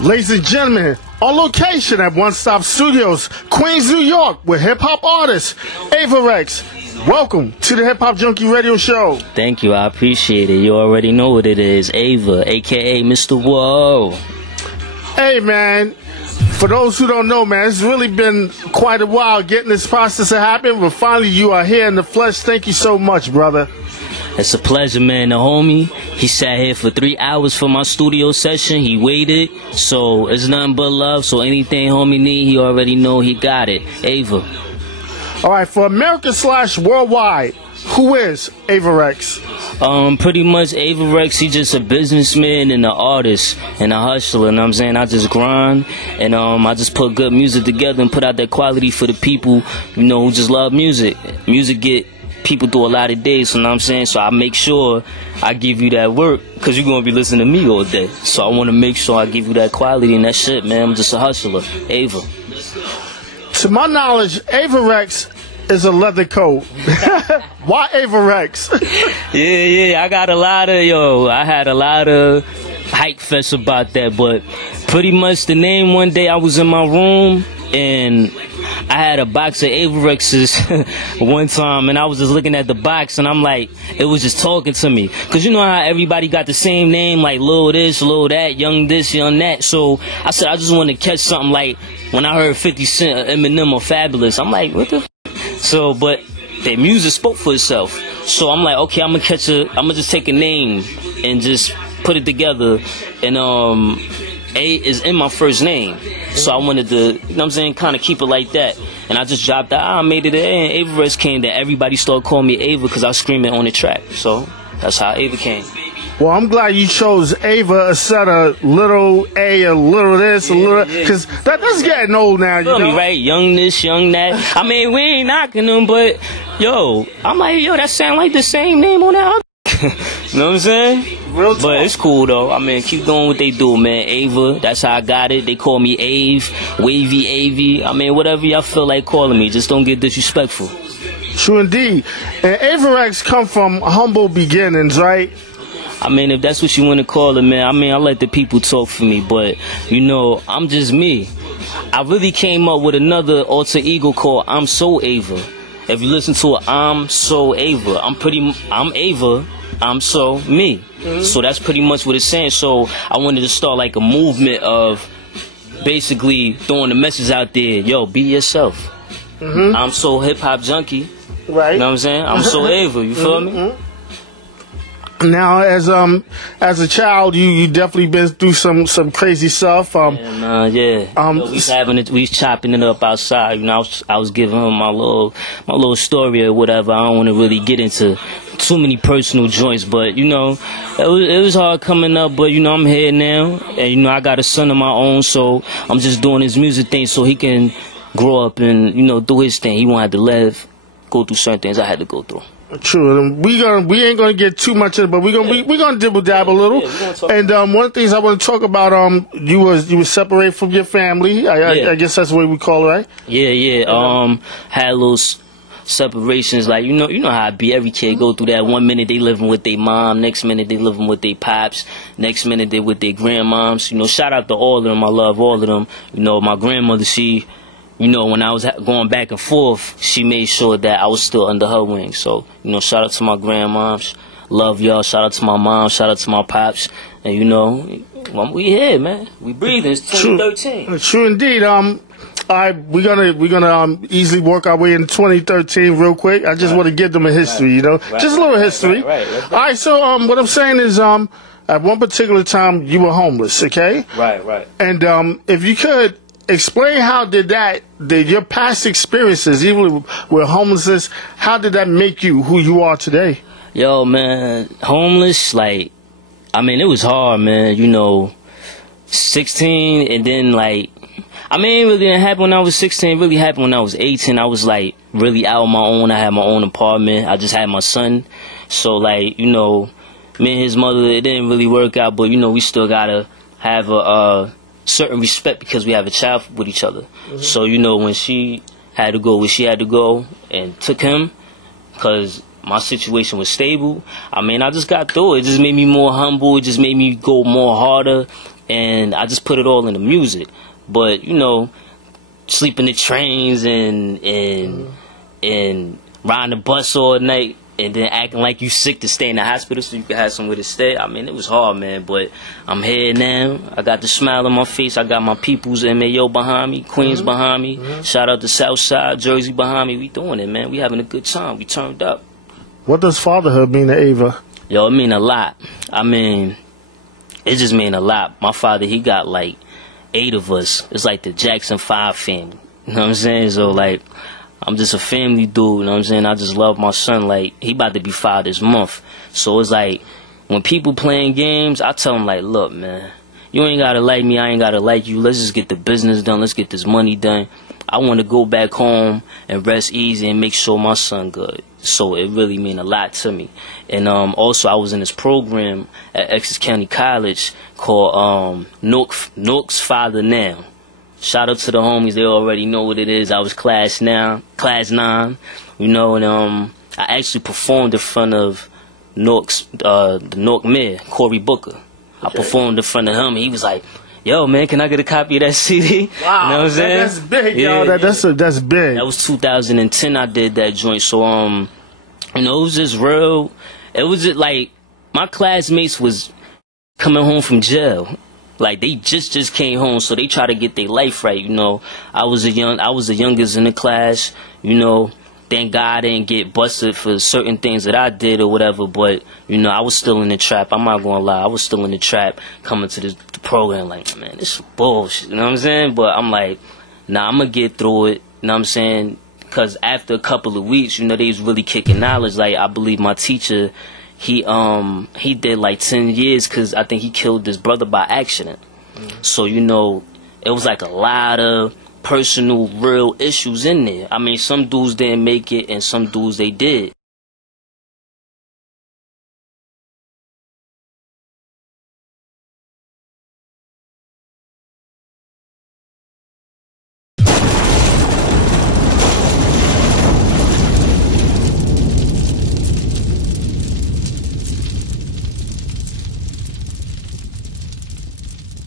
Ladies and gentlemen, on location at One Stop Studios, Queens, New York, with hip-hop artist Avarex. Welcome to the Hip Hop Junkie Radio Show. Thank you, I appreciate it. You already know what it is. Ava, a.k.a. Mr. Whoa. Hey, man. For those who don't know, man, it's really been quite a while getting this process to happen, but finally you are here in the flesh. Thank you so much, brother. It's a pleasure, man. The homie, he sat here for 3 hours for my studio session. He waited, so it's nothing but love. So anything homie need, he already know he got it. Ava. All right, for America / worldwide, who is Avarex? Pretty much Avarex, he just a businessman and an artist and a hustler, you know what I'm saying? I just grind and I just put good music together and put out that quality for the people, you know, who just love music. Music get people through a lot of days, you know what I'm saying? So I make sure I give you that work, because you're going to be listening to me all day. So I want to make sure I give you that quality and that shit, man. I'm just a hustler. Ava. To my knowledge, Avarex is a leather coat. Why Avarex? Yeah, I got a lot of, I had a lot of hype fest about that, but pretty much the name, one day I was in my room and I had a box of Avarexes one time, and I was just looking at the box and I'm like, it was just talking to me, because you know how everybody got the same name, like Lil this, Lil that, Young this, Young that. So I said I just want to catch something, like when I heard 50 Cent, Eminem, or Fabulous, I'm like, what the so, but their music spoke for itself. So I'm like, okay, I'm gonna just take a name and just put it together, and A is in my first name. So I wanted to, you know what I'm saying, kind of keep it like that. And I just dropped that, I made it an A, and Avarex came, that everybody started calling me Ava because I scream it on the track. So that's how Ava came. Well, I'm glad you chose Ava instead of little A, a little this, a little, because that's getting old now, you know? Me, right? Young this, young that. I mean, we ain't knocking them, but, I'm like, that sound like the same name on that other. You know what I'm saying? Real talk. But it's cool, though. I mean, keep doing what they do, man. Ava, that's how I got it. They call me Ave, Wavy, Avy. I mean, whatever y'all feel like calling me. Just don't get disrespectful. True indeed. And Avarex come from humble beginnings, right? I mean, if that's what you want to call it, man, I let the people talk for me, but, I'm just me. I really came up with another alter ego called I'm So Ava. If you listen to it, I'm So Ava. I'm Ava, I'm so me. Mm-hmm. So that's pretty much what it's saying. So I wanted to start like a movement of basically throwing the message out there, be yourself. Mm-hmm. I'm so hip-hop junkie. Right. You know what I'm saying? I'm so Ava, you feel me? Now, as a child, you definitely been through some crazy stuff. We chopping it up outside. I was giving him my little story or whatever. I don't want to really get into too many personal joints, but it was hard coming up. But I'm here now, and I got a son of my own, so I'm just doing his music thing so he can grow up and do his thing. He won't have to go through certain things I had to go through. True. We ain't gonna get too much in it, but we're gonna dibble dab a little. And one of the things I want to talk about, you was separated from your family. I guess that's the way we call it, right? Yeah. Had little separations, like you know how it be. Every kid go through that. 1 minute they living with their mom, next minute they living with their pops, next minute they with their grandmoms. Shout out to all of them. I love all of them. My grandmother, she. When I was going back and forth, she made sure that I was still under her wing. So, shout out to my grandmoms. Love y'all. Shout out to my mom. Shout out to my pops. And, we here, man. We breathing. It's 2013. True indeed. All right, we're gonna easily work our way in 2013 real quick. I just want to give them a history, just a little history. Right. All right, so what I'm saying is at one particular time you were homeless, okay? Right. And if you could explain how did your past experiences, even with homelessness, how did that make you who you are today? Yo, man, homeless, it was hard, man. 16, and then it really didn't happen when I was 16. It really happened when I was 18. I was really out on my own. I had my own apartment. I just had my son. So me and his mother, it didn't really work out, but we still gotta have a certain respect because we have a child with each other. Mm-hmm. So when she had to go where she had to go and took him, because my situation was stable, I just got through it. It just made me more humble. It just made me go more harder and I just put it all in the music. But you know, sleeping in trains and riding the bus all night, and then acting like you sick to stay in the hospital so you can have somewhere to stay. I mean, it was hard, man, but I'm here now. I got the smile on my face. I got my peoples, MAO behind me, Queens behind me. Shout out to Southside, Jersey behind me. We doing it, man. We having a good time. We turned up. What does fatherhood mean to Ava? Yo, it mean a lot. I mean, it just mean a lot. My father, he got like 8 of us. It's like the Jackson 5 family. You know what I'm saying? So, like, I'm just a family dude, you know what I'm saying? I just love my son. Like, he about to be 5 this month. So it's like, when people playing games, I tell them, like, look, man, you ain't got to like me, I ain't got to like you. Let's just get the business done. Let's get this money done. I want to go back home and rest easy and make sure my son good. So it really mean a lot to me. And also, I was in this program at Essex County College called Nook's Father Now. Shout out to the homies, they already know what it is. I was class 9, you know, and I actually performed in front of the Nook mayor, Cory Booker. I performed in front of him, and he was like, yo, man, can I get a copy of that CD? Wow, you know what I'm saying? That's big, yo. That's big. That was 2010 I did that joint, so, you know, it was just real. It was just like, my classmates was coming home from jail. Like, they just came home, so they try to get their life right, you know. I was the youngest in the class, you know. Thank God I didn't get busted for certain things that I did or whatever, but, you know, I was still in the trap. I'm not gonna lie, I was still in the trap coming to the program like, man, this is bullshit, you know what I'm saying? But I'm like, nah, I'm gonna get through it, you know what I'm saying? Because after a couple of weeks, you know, they was really kicking knowledge. Like, I believe my teacher, he did like 10 years because I think he killed his brother by accident. So, you know, it was like a lot of personal, real issues in there. I mean, some dudes didn't make it and some dudes they did.